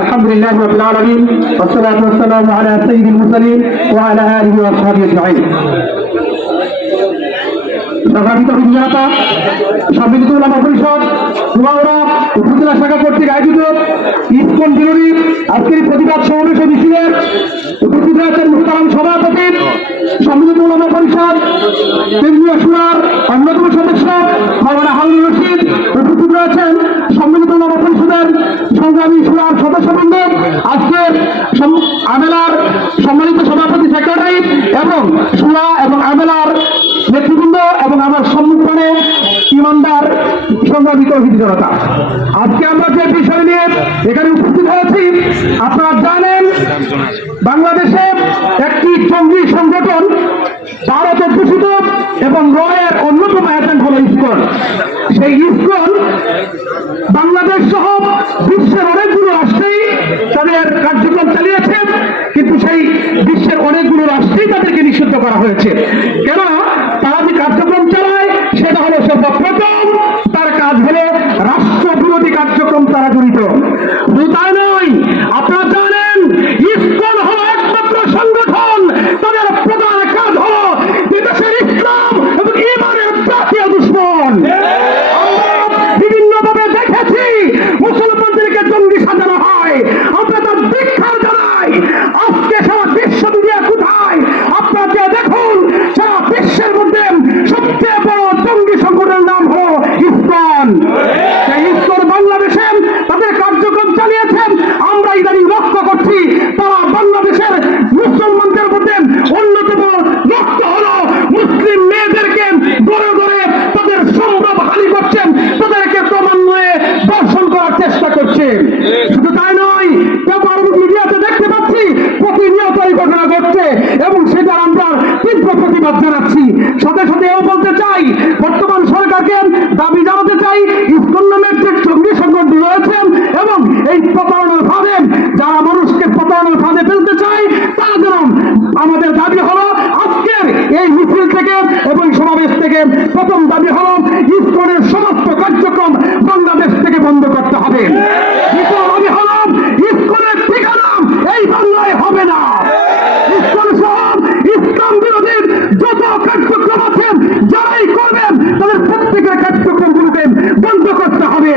আলহামদুলিল্লাহি রাব্বিল আলামিন ওয়াসসালাতু ওয়াসসালামু আলা সাইয়্যিদিল মুরসালিন ওয়া আলা আলিহি ওয়া সাহবিহি আজমাইন। সম্মিলিত উলামা পরিষদ কুমাউড়া উপজেলা শাখা কর্তৃক আয়োজিত ইসকন বিরোধী আজকের প্রতিবাদ সমাবেশ মিছিলের উপস্থিত আছেন মুহতারাম সভাপতি সম্মিলিত উলামা পরিষদ কেন্দ্রীয় শুরার অন্যতম সদস্য মাওলানা হারুন রশিদ, উপস্থিত রয়েছেন সম্মিলিত উলামা পরিষদের সংগ্রামী শুরার সদস্যবৃন্দ, আজকের আমেলার সম্মানিত সভাপতি সেক্রেটারি এবং শুরা এবং আমেলার নেতৃবৃন্দ এবং আমার সম্মুখে ইমানদার সংগ্রামী তৌহিদি জনতা। আজকে আমরা যে বিষয় নিয়ে এখানে উপস্থিত হয়েছি, আপনারা জানেন বাংলাদেশে একটি জঙ্গি সংগঠন ভারত অধ্যুষিত এবং রয়ের অন্যতম এজেন্ট হল ইসকন। সেই ইসকন বাংলাদেশ সহ বিশ্বের অনেকগুলো রাষ্ট্রেই তাদের কার্যক্রম চালিয়েছে, কিন্তু সেই বিশ্বের অনেকগুলো রাষ্ট্রেই তাদেরকে নিষিদ্ধ করা হয়েছে। কেননা তারা যে কার্যক্রম চালায় সেটা হলো সর্বপ্রথম তার কাজ হলো রাষ্ট্র বিরোধী কার্যক্রম তারা জড়িত। শুধু তাই নয়, আপনারা জানেন ইসকন হলো একমাত্র সংগঠন, তাদের প্রধান কাজ হলো দেশের ইসলাম এবং ঈমানের জাতীয় দুশমন। বিভিন্নভাবে দেখেছি মুসলমানদেরকে জঙ্গি সাজানো হয়, আমরা তার দীক্ষা জানাই। আজকে সারা বিশ্ব দুনিয়া কোথায় আপনারা দেখুন, সারা বিশ্বের মধ্যে সবচেয়ে বড় জঙ্গি সংগঠনের নাম হলো ইসকন। সেই ইসকন বাংলাদেশে তাদের কার্যক্রম চালিয়েছেন। আমরা ইদানিং লক্ষ্য করছি তারা বাংলাদেশের মুসলমানদের মধ্যে অন্যতম লক্ষ্য হলো মুসলিম মেয়েদেরকে গড়ে গড়ে তাদের সম্ভ্রম হানি করছেন, তাদেরকে ক্রমান্বয়ে দর্শন করার চেষ্টা করছেন। শুধু তাই নয়, মিডিয়াতে দেখতে পাচ্ছি প্রতিনিয়ত এই ঘটনা ঘটছে এবং সেটা আমরা তীব্র প্রতিবাদ জানাচ্ছি। সাথে সাথে এও বলতে চাই, বর্তমান সরকারকে দাবি জানাতে চাই, ইসকন নামের যে জঙ্গি সংগঠন রয়েছে এবং এই প্রতারণার ফাঁদে যারা মানুষকে প্রতারণার ফাঁদে ফেলতে চায়, তারা যেন, আমাদের দাবি হলো আজকের এই মিছিল থেকে এবং সমাবেশ থেকে প্রথম দাবি হলো ইসকনের সমস্ত কার্যক্রম বাংলাদেশ থেকে বন্ধ করতে হবে। দ্বিতীয় দাবি হলো ইসকনের ঠিকানা এই বাংলায় হবে না। ইসকন সহ ইসলাম বিরোধী যত কার্যক্রম আছে যারাই করবেন তাদের প্রত্যেকের কার্যক্রমগুলোকে বন্ধ করতে হবে।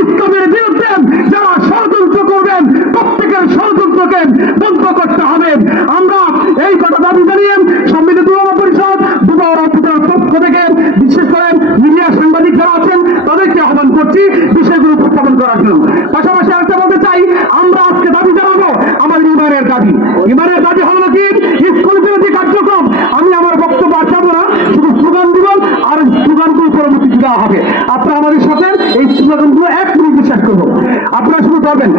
ইসলামের বিরুদ্ধে যারা ষড়যন্ত্র করবেন প্রত্যেকের ষড়যন্ত্রকে বন্ধ করতে হবে। আমরা এই কথা দাবি জানিয়ে সম্মিলিত উলামা পরিষদ দুবাউড়া উপজেলার পক্ষ থেকে বিশেষ করে মিডিয়া সাংবাদিক যারা আছেন তাদেরকে আহ্বান করছি বিষয়গুলো উপস্থাপন করার জন্য। পাশাপাশি আরেকটা বলতে চাই, আমরা আজকে দাবি জানাবো আমাদের ইমানের দাবি। ইমানের দাবি হলো কি, ইসকন বিরোধী কার্যক্রম। আমি আমার বক্তব্য আসাবো না, শুধু স্লোগান দিব আর স্লোগানগুলো পরবর্তীতে দেওয়া হবে। আপনারা আমাদের সাথে এই স্লোগানগুলো এক মিনিট বিশ্বাস করবো, আপনারা শুধু করবেন।